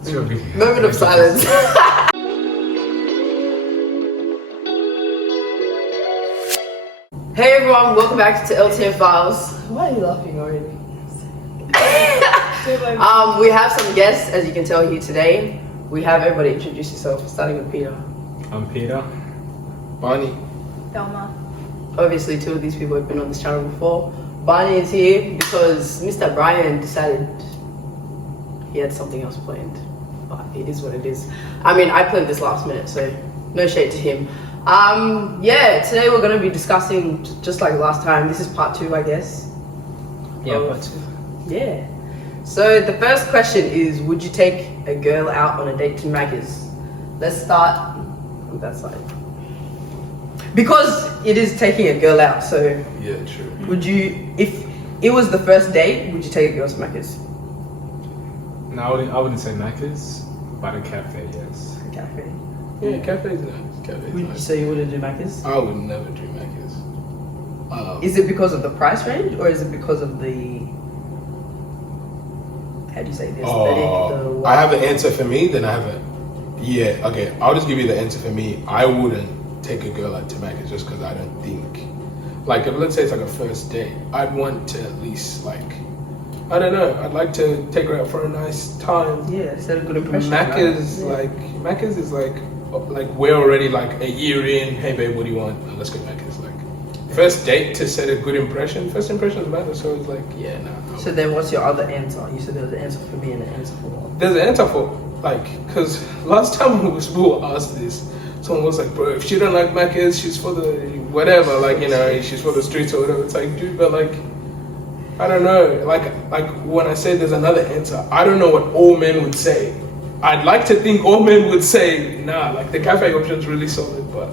Moment of silence. Hey everyone, welcome back to LTM Files. Why are you laughing already? We have some guests, as you can tell here today. We have everybody introduce yourself, starting with Peter. I'm Peter. Barney. Thelma. Obviously, two of these people have been on this channel before. Barney is here because Mr. Brian decided he had something else planned. But it is what it is. I mean, I planned this last minute, so no shade to him. Yeah, today we're going to be discussing, just like last time, this is part 2, I guess. Yeah, part 2. Yeah. So the first question is, would you take a girl out on a date to Maccas? Let's start with that side. Because it is taking a girl out, so... Yeah, true. Would you, if it was the first date, would you take a girl to Maccas? No, I wouldn't say Maccas, but a cafe, yes. A cafe. Yeah, cafe's nice. Cafe's nice. So you wouldn't do Maccas? I would never do Maccas. Is it because of the price range, or is it because of the... How do you say this? I have an answer for me, then I have a... Yeah, okay, I'll just give you the answer for me. I wouldn't take a girl out to Maccas just because I don't think... Like, if, let's say it's like a first date, I'd want to at least, like... I don't know, I'd like to take her out for a nice time. Yeah, set a good impression. Maccas, right? Maccas is like we're already like a year in. Hey babe, what do you want? Oh, let's go Maccas. Like first date to set a good impression. First impressions matter. So it's like nah. So then, what's your other answer? You said there was an answer for me and an answer for what? There's an answer for because last time we were asked this, someone was like, bro, if she don't like Maccas, she's for the whatever. Like she's for the streets or whatever. It's like, dude, but like. I don't know, like when I say there's another answer, I don't know what all men would say. I'd like to think all men would say, nah, like the cafe option's really solid, but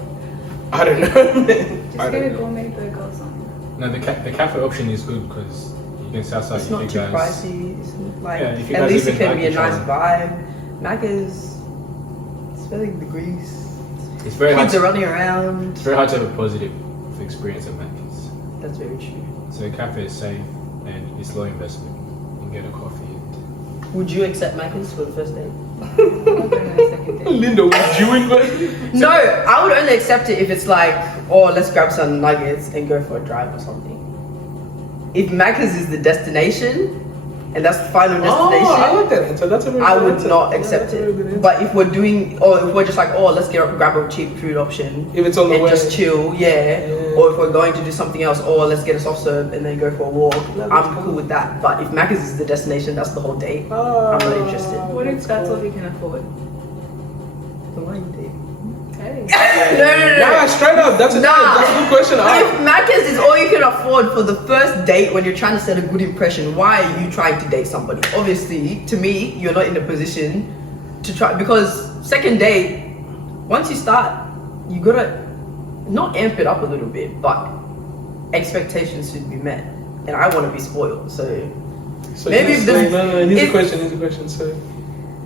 I don't know, man. Just get a gourmet burger or something. No, the cafe option is good because you can sit outside. It's not too pricey. It's like at least it can be a nice vibe. Maccas, it's filling the grease. It's very hard. Kids are running around. It's very hard to have a positive experience at Maccas. That's very true. So a cafe is safe and it's low investment. You can get a coffee. Would you accept Maccas for the first date? Linda, would you invite me? No, I would only accept it if it's like, oh, let's grab some nuggets and go for a drive or something. If Maccas is the destination, and that's the final destination, I like that answer. That's a very I good would answer. not accept it. But if we're doing, or if we're just like, oh, let's grab a cheap food option, If it's on the and way. just chill, or if we're going to do something else, or let's get a soft serve and then go for a walk, I'm cool with that. But if Maccas is the destination, that's the whole date. I'm not interested. What if that's all you can afford? So why you date? Hey. No. Nah, straight up, that's a good question. If Maccas is all you can afford for the first date when you're trying to set a good impression, why are you trying to date somebody? Obviously, to me, you're not in a position to try, because second date, once you start, you gotta not amp it up a little bit, but expectations should be met. And I want to be spoiled, so maybe here's a question. So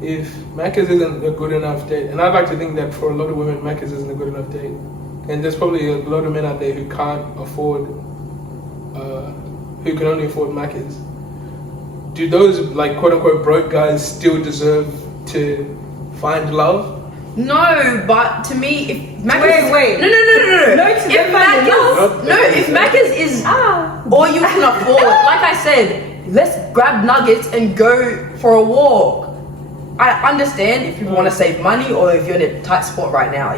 if Maccas isn't a good enough date, and I'd like to think that for a lot of women, Maccas isn't a good enough date, and there's probably a lot of men out there who can't afford, who can only afford Maccas. Do those like quote unquote broke guys still deserve to find love? no, but to me, if Maccas, Wait. no. If Maccas is all you can afford, like I said, let's grab nuggets and go for a walk. I understand if you want to save money or if you're in a tight spot right now,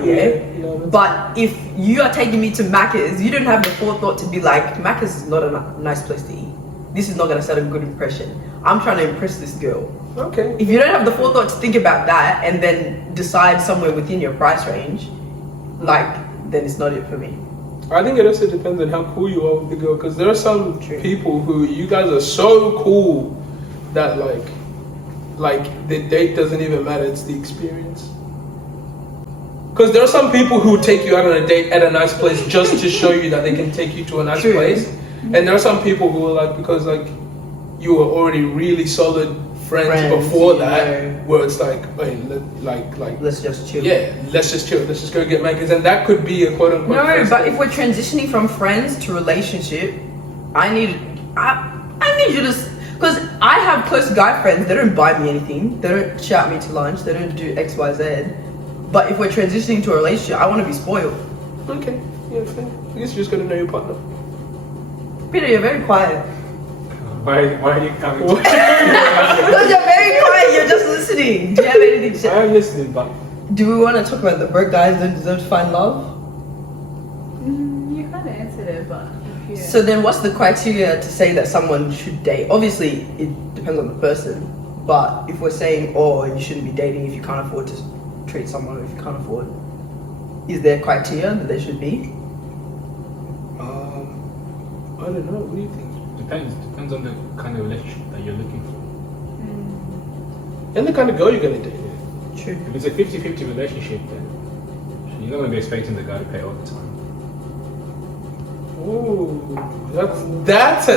but if you are taking me to Maccas, you don't have the forethought to be like, Maccas is not a nice place to eat. This is not going to set a good impression. I'm trying to impress this girl. Okay. If you don't have the forethought to think about that and then decide somewhere within your price range, then it's not it for me. I think it also depends on how cool you are with the girl, because there are some people who you guys are so cool that like the date doesn't even matter, it's the experience. Because there are some people who take you out on a date at a nice place just to show you that they can take you to a nice place, and there are some people who are like, because like you were already really solid friends before that, where it's like, wait, let's just chill. Yeah, let's just chill. Let's just go get Maccas, and that could be a quote unquote. No, but if we're transitioning from friends to relationship, I need you to, because I have close guy friends, they don't buy me anything. They don't shout me to lunch. They don't do X, Y, Z. But if we're transitioning to a relationship, I want to be spoiled. Okay, yeah, fair. I guess you just gotta know your partner. Peter, you're very quiet. Why are you coming to Because you're very quiet. You're just listening. Do you have anything to say? I am listening, but Do we want to talk about the broke guys that deserve to find love? You kind of answered it, but yeah. So then what's the criteria to say that someone should date? Obviously, it depends on the person. But if we're saying, oh, you shouldn't be dating if you can't afford to treat someone, or if you can't afford, is there criteria that there should be? I don't know. What do you think? depends on the kind of relationship that you're looking for. And the kind of girl you're gonna date. True. If it's a 50-50 relationship, then you're not going to be expecting the guy to pay all the time. Ooh, that's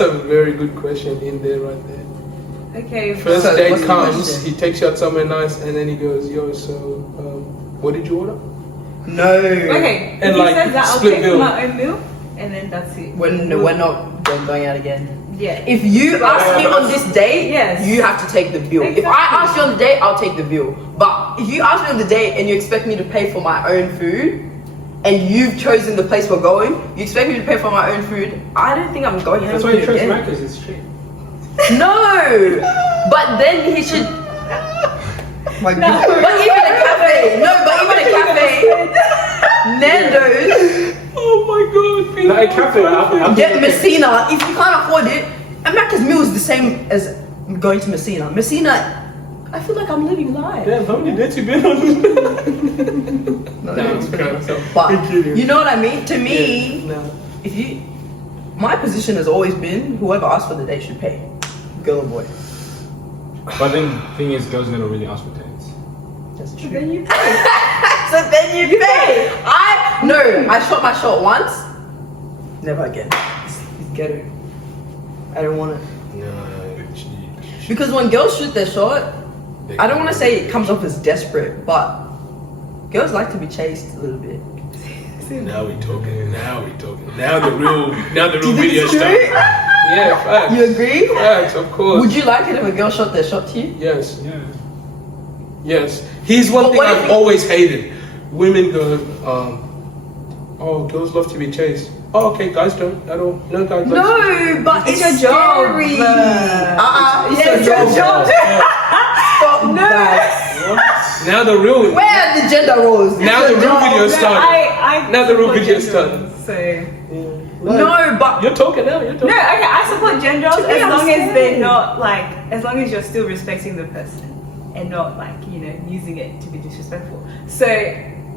a very good question in there right there. Okay. First So date what's the comes, question? he takes you out somewhere nice, and then he goes, "Yo, so what did you order?" No. Okay. And if like, he says that, I'll split pay bill. for my own meal, and then that's it. We're not going out again. Yeah. If you ask me on this date, Yes. you have to take the bill. If I Exactly. ask you on the date, I'll take the bill. But if you ask me on the date and you expect me to pay for my own food, and you've chosen the place we're going, you expect me to pay for my own food, I don't think I'm going out That's with why you you chose again. Maccas, it's cheap. No! But then he should... My God. But even a cafe, Nando's, Oh my God, Peter. Like a cafe, I'm get Messina. If you can't afford it, a Macca's meal is the same as going to Messina. Messina, I feel like I'm living life. Damn, how many dates you been on? No, Nah, it's I'm pretty kidding. myself. I'm But kidding. you know what I mean? To me, Yeah, no. if you, my position has always been whoever asks for the date should pay, girl or boy. But then the thing is, girls never really ask for dates. That's So true. then you pay. So then you pay. I shot my shot once. Never again. It's ghetto. I don't want it. No, Because when girls shoot their shot, I don't want to say it comes off as desperate, but girls like to be chased a little bit. Now we talking. Now the real Do you think video it's stuff. true? Yeah, facts. You agree? Facts, of course. Would you like it if a girl shot their shot to you? Yes. Yeah. Yes. Here's one But thing what if I've he- always hated. Women go, oh, girls love to be chased. Oh, okay, guys don't at all. No guys like No, but It's it's your job. scary. It's Yeah, your job. Stop that. Now the real Where are the gender roles? now the real video started. I Now the real support video gender started. roles, So No, but You're talking now, you're talking. no, okay, I support gender roles To me, as I'm long as they're saying. not like, as long as you're still respecting the person and not like, you know, using it to be disrespectful. So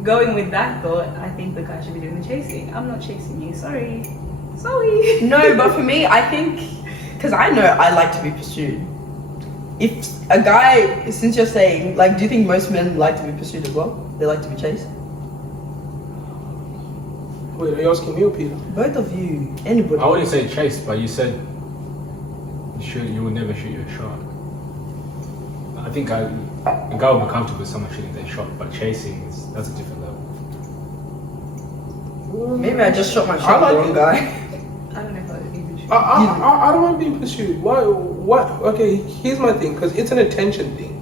going with that thought, I think the guy should be doing the chasing. I'm not chasing you. Sorry. no, but for me, I think because I know I like to be pursued. If a guy, since you're saying, like, do you think most men like to be pursued as well? They like to be chased. Wait, are you asking me or Peter? Both of you, anybody. I wouldn't say chase, but you said you would never shoot your shot. I think a guy would be comfortable with someone shooting their shot, but chasing that's a different level. Maybe I just shot my I shot like the wrong it. guy. I don't know if I would even shoot. I don't want being pursued. Why? What? Okay, here's my thing, because it's an attention thing.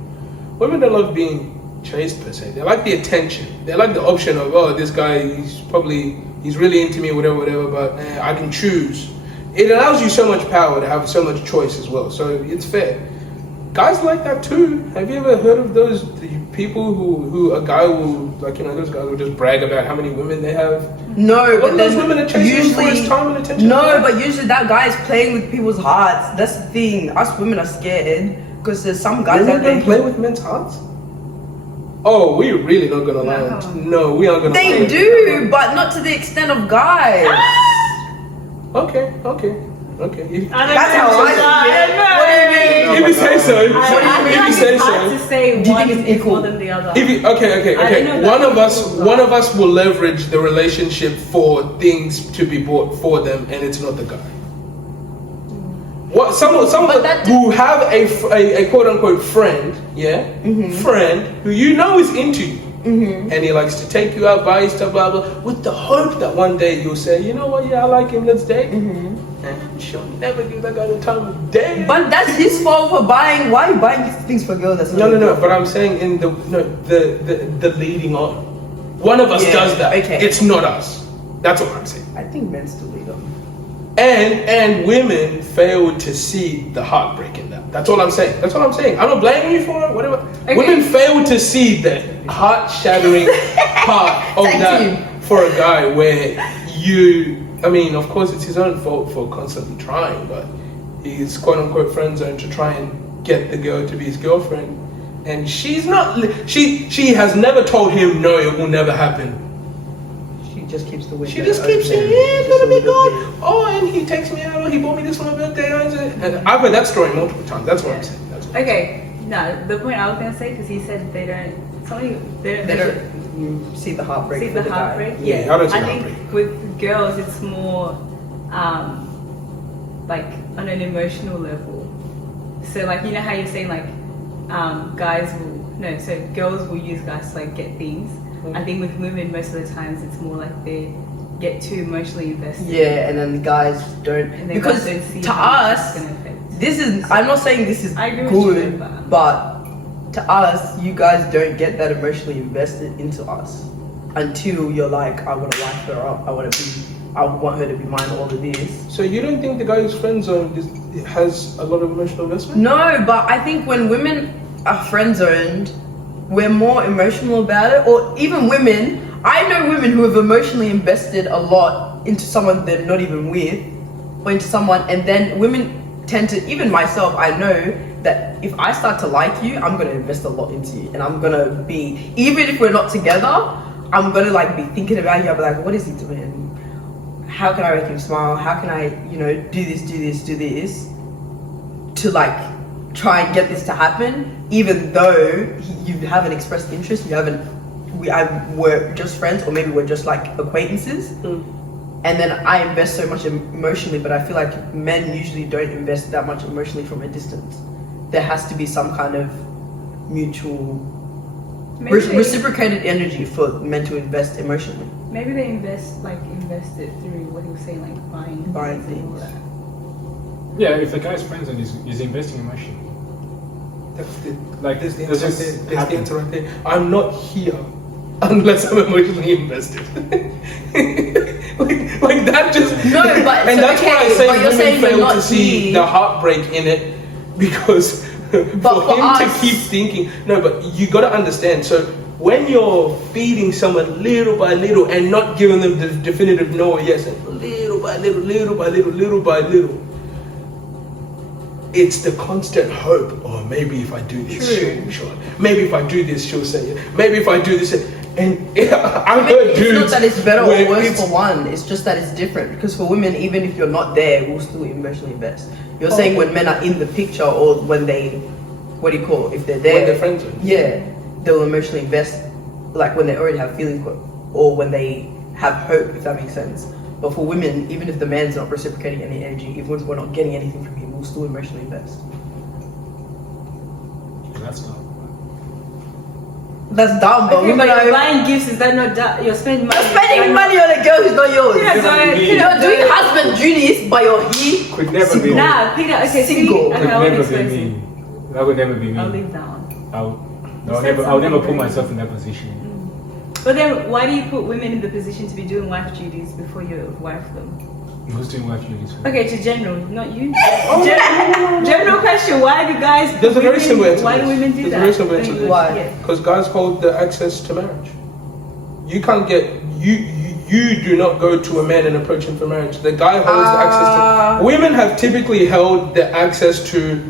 Women don't love being chased per se. They like the attention. They like the option of, oh, this guy, he's really into me, whatever, but I can choose. It allows you so much power to have so much choice as well, so it's fair. Guys like that too. Have you ever heard of those people who a guy will, like, you know, those guys will just brag about how many women they have? No, What but are those then women are chasing him for his usually time and attention? no, but usually that guy is playing with people's hearts. That's the thing. Us women are scared because there's some guys Women out there don't play with men's hearts? Oh, we're really not gonna lie. No, we aren't gonna lie. They do, but not to the extent of guys. Okay. If, That's how I see it. What do you mean? if you say so. I feel like If you say it's hard so. to say Do you one think it's is equal? more than the other. If you, okay. I don't know One that of us, equal, one of us will leverage the relationship for things to be bought for them, and it's not the guy. What someone But that- who have a quote unquote friend, yeah, friend who you know is into you. and he likes to take you out, buy you stuff, blah blah, with the hope that one day you'll say, you know what, yeah, I like him, let's date. And she'll never give that guy the time of day. But that's his fault for buying. Why are you buying things for girls? That's not No. But I'm saying in the leading on. One of us does that. Okay. It's not us. That's what I'm saying. I think men still lead on. And women fail to see the heartbreak in that. That's all I'm saying. I'm not blaming you for it, whatever. Okay. Women fail to see the heart-shattering part of Thank that you. for a guy where I mean, of course, it's his own fault for constantly trying, but he's quote-unquote friend zone to try and get the girl to be his girlfriend. And she's not, she has never told him, no, it will never happen. She just keeps the window. She just keeps saying, yeah, it's gonna be good. Oh, and he takes me out, he bought me this for my birthday. And I've heard that story multiple times. That's what I'm saying. That's what I'm Okay, no, the point I was gonna say, because he said they don't see the heartbreak. see for the heartbreak. Yeah, I don't see I heartbreak. think with girls it's more like on an emotional level. So like, you know how you're saying like girls will use guys to like get things. I think with women most of the times it's more like they get too emotionally invested. Yeah, and then the guys don't. And then Because guys don't see to how it's us, gonna affect. this is. I'm not saying this is I agree with you, good, but to us, you guys don't get that emotionally invested into us until you're like, I want to wife her up. I want her to be mine. All of this. So you don't think the guy who's friend zone has a lot of emotional investment? No, but I think when women are friend zoned, we're more emotional about it. Or even women. I know women who have emotionally invested a lot into someone they're not even with, or into someone, and then women tend to, even myself, I know that if I start to like you, I'm gonna invest a lot into you, and I'm gonna be, even if we're not together, I'm gonna like be thinking about you. I'll be like, what is he doing? How can I make him smile? How can I, do this, to like try and get this to happen, even though you haven't expressed interest, we're just friends, or maybe we're just like acquaintances. And then I invest so much emotionally, but I feel like men usually don't invest that much emotionally from a distance. There has to be some kind of mutual reciprocated energy for men to invest emotionally. Maybe they invest it through what he was saying, like buying things. and all that. Yeah, if the guy's friends and is investing emotionally. There's the that's answer just right there. There's the happen. answer right there. I'm not here unless I'm emotionally invested. like that just No, but and so, that's why I okay, say but you're women saying you're fail not to see here. the heartbreak in it, because for him us- to keep thinking. No, but you got to understand. So when you're feeding someone little by little and not giving them the definitive no or yes, and little by little, it's the constant hope. Oh, maybe if I do this, she'll be sure. Maybe if I do this, she'll say it. Maybe if I do this, and I've heard dudes. It's not that it's better or where worse it's- for one. It's just that it's different. Because for women, even if you're not there, we'll still emotionally invest. You're saying when men are in the picture, or when they, what do you call it? If they're there, When they're friends with you. yeah, they'll emotionally invest, like when they already have feelings, or when they have hope, if that makes sense. But for women, even if the man's not reciprocating any energy, even if we're not getting anything from him, we'll still emotionally invest. That's not. That's dumb, but Okay, women but you're are buying gifts, is that not you're spending money? you're spending money on a girl who's not yours. Yeah, so You're doing husband duties, but you're here. Could never be me. Nah, Peter, okay, Single. see, Could okay, I won't never be express me. it. That would never be me. I'll leave that one. I'll never put myself in that position. But then, why do you put women in the position to be doing wife duties before you wife them? Who's doing wife duties? Okay, to general, not you. General question: why do guys? There's a very simple answer. Why do women do There's that? a very simple answer. Don't you- Why? yeah. Because guys hold the access to marriage. You can't get you do not go to a man and approach him for marriage. The guy holds the access to. Women have typically held the access to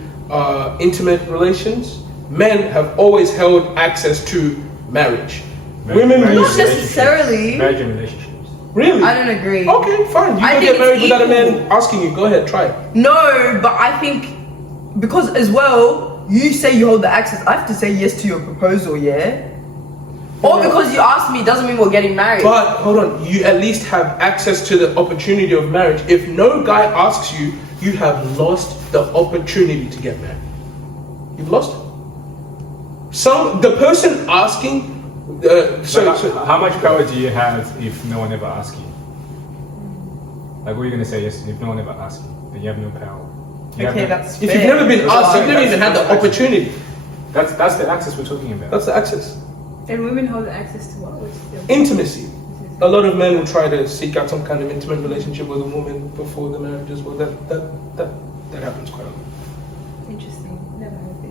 intimate relations. Men have always held access to marriage. Women Marriage Not and necessarily. Marriage and relationships. really. I don't agree. Okay, fine. You I can think get married it's without a man equal. asking you. Go ahead, try it. No, but I think because as well, you say you hold the access. I have to say yes to your proposal, yeah. Or because you asked me doesn't mean we're getting married. But hold on, you at least have access to the opportunity of marriage. If no guy asks you, you have lost the opportunity to get married. You've lost it. The person asking How much power do you have if no one ever asks you? Like, what are you gonna say yes if no one ever asks you? Then you have no power. Okay, that's If fair. you've never been asked, you've never That's- even had the that's- opportunity. That's the access we're talking about. That's the access. And women hold access to what? What's the- Intimacy. A lot of men will try to seek out some kind of intimate relationship with a woman before the marriage as well. That happens quite a lot. Interesting. Never heard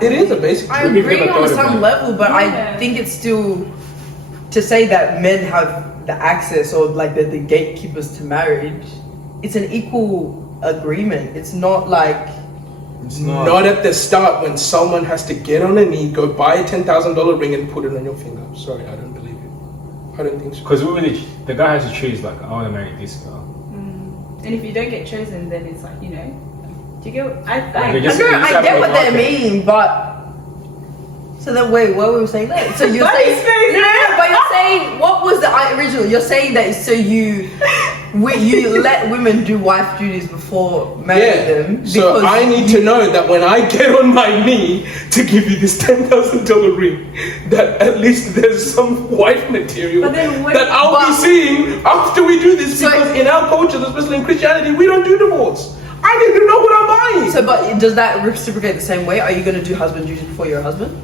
this. It is a basic I truth. We've agree never on thought about some it. level, but Yeah. I think it's still to say that men have the access or like the gatekeepers to marriage. It's an equal agreement. It's not like It's Not at the start when someone has to get on a knee, go buy a $10,000 ring and put it on your finger. Sorry, I don't believe it. I don't think so. Because the guy has to choose, like, I want to marry this girl. And if you don't get chosen, then it's like, you know, do you get? They I just- know, you just I have get no what they market. mean, but so then wait, what were we saying there? So you're Funny saying space. no, but you're saying what was the original? You're saying that so you let women do wife duties before marrying them. So because I need to know that when I get on my knee to give you this $10,000 ring, that at least there's some wife material But then when- that I'll be seeing after we do this. So- Because in our culture, especially in Christianity, we don't do divorce. I need to know what I'm buying. So, but does that reciprocate the same way? Are you going to do husband duties before you're a husband?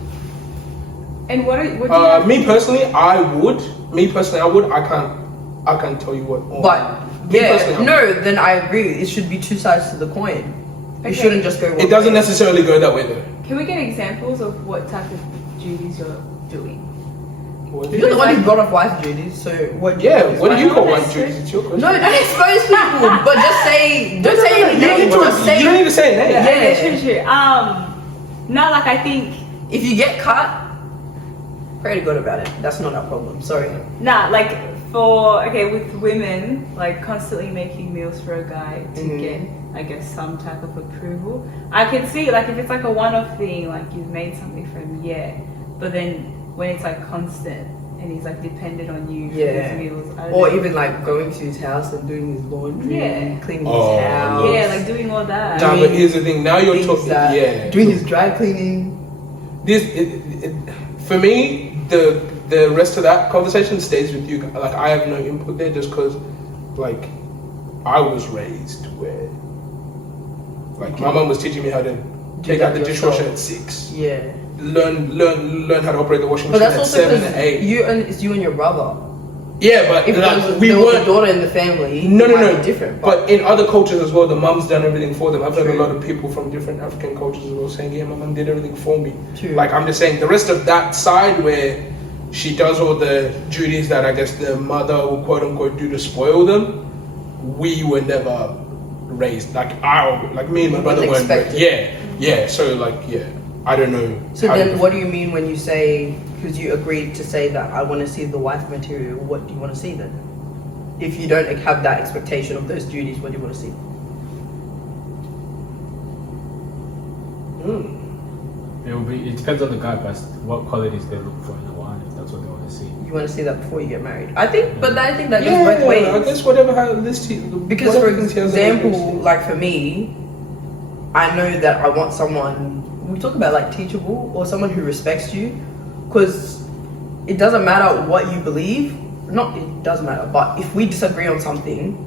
And what do you Me personally, I would. I can't tell you what. But Me yeah, personally, I would. no, then I agree. It should be two sides to the coin. You Okay. shouldn't just go one It doesn't way. necessarily go that way though. Can we get examples of what type of duties you're doing? You're the one who brought up wife duties, so what? What do you call Why wife not? duties? It's your question. No, don't expose people, but just say, don't say any You don't names. need to- Just say you don't need to say a name. Yeah. Okay, true. No, like I think, if you get cut, pray to God about it. That's not our problem. Sorry. like with women, like constantly making meals for a guy to get, I guess, some type of approval. I can see, like, if it's like a one-off thing, like you've made something for him, yeah. But then when it's like constant and he's like dependent on you for Yeah. his meals, I don't Or know. even like going to his house and doing his laundry, Yeah. cleaning Oh, his house. yeah, like doing all that. Nah, but here's the thing. Now you're things talking. that- Yeah. Doing his dry cleaning. For me, the rest of that conversation stays with you. Like I have no input there, just because, like, I was raised where, like, my mom was teaching me how to take out the that dishwasher yourself. at 6. Yeah. Learn how to operate the washing But machine that's at also 7 and 8. because it's you and your brother. Yeah, but If like, we there was a weren't. daughter in the family, No, it no, might no. be different. But in other cultures as well, the mum's done everything for them. I've heard a True. lot of people from different African cultures as well saying, "Yeah, my mum did everything for me." True. Like I'm just saying, the rest of that side where she does all the duties that I guess the mother will quote unquote do to spoil them, we were never raised like me and my brother weren't. Expected. Yeah. So like, yeah, I don't know. So how then, you- what do you mean when you say, because you agreed to say that I want to see the wife material, what do you want to see then? If you don't have that expectation of those duties, what do you want to see? It depends on the guy, but what qualities they look for in a wife, if that's what they want to see. You want to see that before you get married. I think that goes Yeah, both ways. I guess whatever how list he, Because whatever for things he has on his example, list. like for me, I know that I want someone, we talk about like teachable or someone who respects you, because it doesn't matter what you believe, it doesn't matter, but if we disagree on something,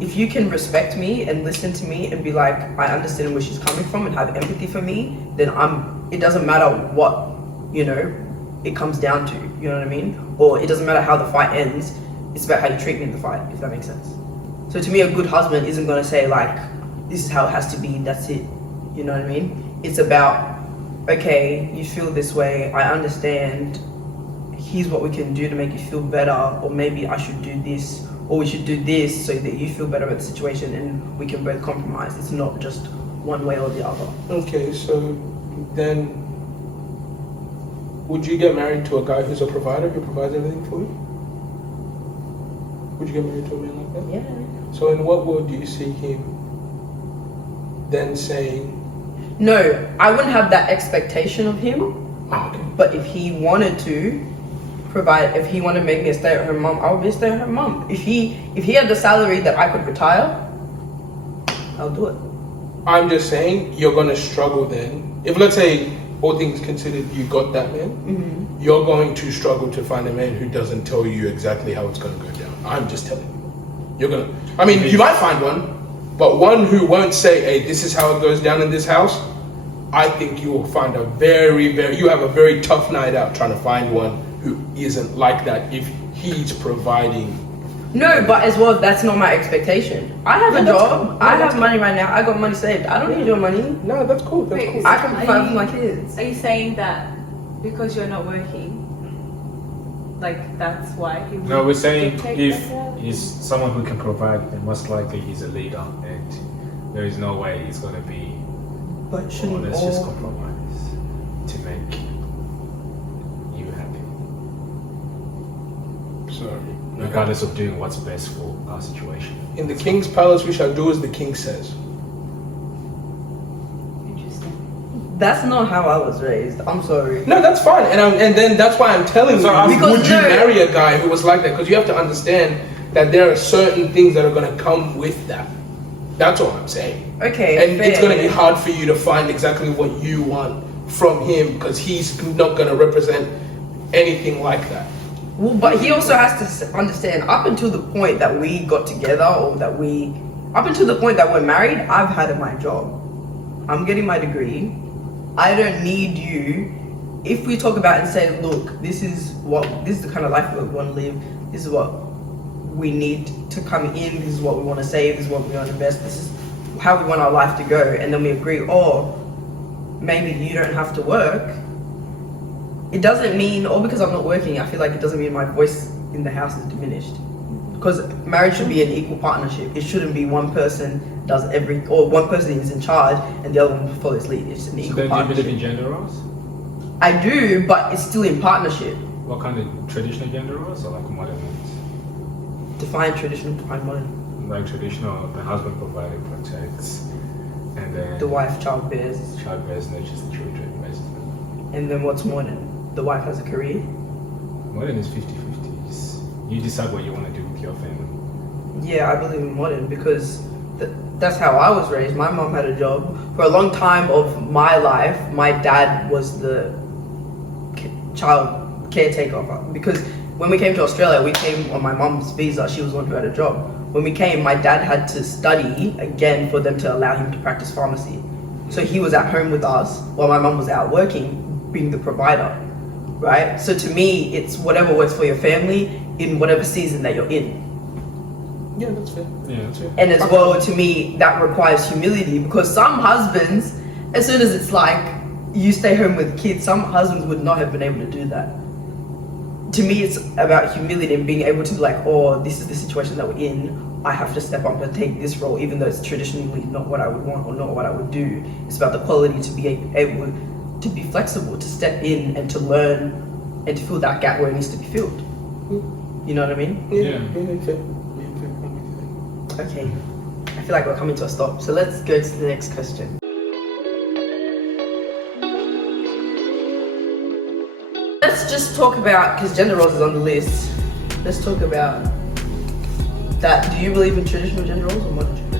if you can respect me and listen to me and be like, I understand where she's coming from and have empathy for me, then it doesn't matter what, it comes down to, you know what I mean? Or it doesn't matter how the fight ends, it's about how you treat me in the fight, if that makes sense. So to me, a good husband isn't gonna say like, this is how it has to be, that's it, you know what I mean? It's about, okay, you feel this way, I understand, here's what we can do to make you feel better, or maybe I should do this, or we should do this so that you feel better about the situation and we can both compromise. It's not just one way or the other. Okay, so then would you get married to a guy who's a provider who provides everything for you? Would you get married to a man like that? Yeah. So in what world do you see him then saying, No, I wouldn't have that expectation of him, okay, but if he wanted to provide, if he wanted to make me a stay-at-home mom, I would be a stay-at-home mom. If he had the salary that I could retire, I'll do it. I'm just saying you're gonna struggle then. If let's say all things considered, you got that man, Mm-hmm. you're going to struggle to find a man who doesn't tell you exactly how it's going to go down. I'm just telling you. You're gonna. I mean, you might find one, but one who won't say, "Hey, this is how it goes down in this house." I think you will find a you have a very tough night out trying to find one who isn't like that if he's providing. No, but as well, that's not my expectation. I have a job. I have money right now. I got money saved. I don't need your money. No, that's cool. That's Wait, cool. I can provide for my kids. Are you saying that because you're not working, like that's why he would No, we're saying dictate if that? he's someone who can provide, then most likely he's a leader, and there is no way he's going to be. But Oh, shouldn't let's just all... compromise to make you happy, So, regardless of doing what's best for our situation. in the king's palace, we shall do as the king says. Interesting. That's not how I was raised. I'm sorry. No, that's fine, and then that's why I'm telling So you. Because Would you no- marry a guy who was like that? Because you have to understand that there are certain things that are going to come with that. That's all I'm saying. Okay, And it's fair. going to be hard for you to find exactly what you want from him because he's not going to represent anything like that. Well, but he also has to understand, up until the point that we got together, or up until the point that we're married, I've had my job. I'm getting my degree. I don't need you. If we talk about it and say, look, this is the kind of life we want to live. This is what we need to come in. This is what we want to save. This is what we want to invest. This is how we want our life to go. And then we agree, oh, maybe you don't have to work. It doesn't mean, or because I'm not working, I feel like it doesn't mean my voice in the house is diminished. Because marriage should be an equal partnership. It shouldn't be one person does or one person is in charge and the other one follows lead. It's an So equal then, do you partnership. believe in gender roles? I do, but it's still in partnership. What kind of traditional gender roles, or like modern ones? Define traditional, define modern. Like traditional, the husband providing, protects, and then The wife child bears, child bears, nurtures the children, basically. and then what's modern? The wife has a career. Modern is 50-50. You decide what you want to do with your family. Yeah, I believe in modern because that's how I was raised. My mom had a job. For a long time of my life, my dad was the child caretaker. Because when we came to Australia, we came on my mom's visa. She was the one who had a job. When we came, my dad had to study again for them to allow him to practice pharmacy. So he was at home with us while my mom was out working, being the provider. Right? So to me, it's whatever works for your family in whatever season that you're in. Yeah, that's fair. Yeah, that's it. And as well, to me, that requires humility because some husbands, as soon as it's like you stay home with kids, some husbands would not have been able to do that. To me, it's about humility and being able to be like, oh, this is the situation that we're in. I have to step up and take this role, even though it's traditionally not what I would want or not what I would do. It's about the quality to be able to be flexible, to step in and to learn and to fill that gap where it needs to be filled. You know what I mean? Yeah. Fair. Okay. I feel like we're coming to a stop. So let's go to the next question. Let's just talk about, because gender roles is on the list. Let's talk about that. Do you believe in traditional gender roles or modern gender roles?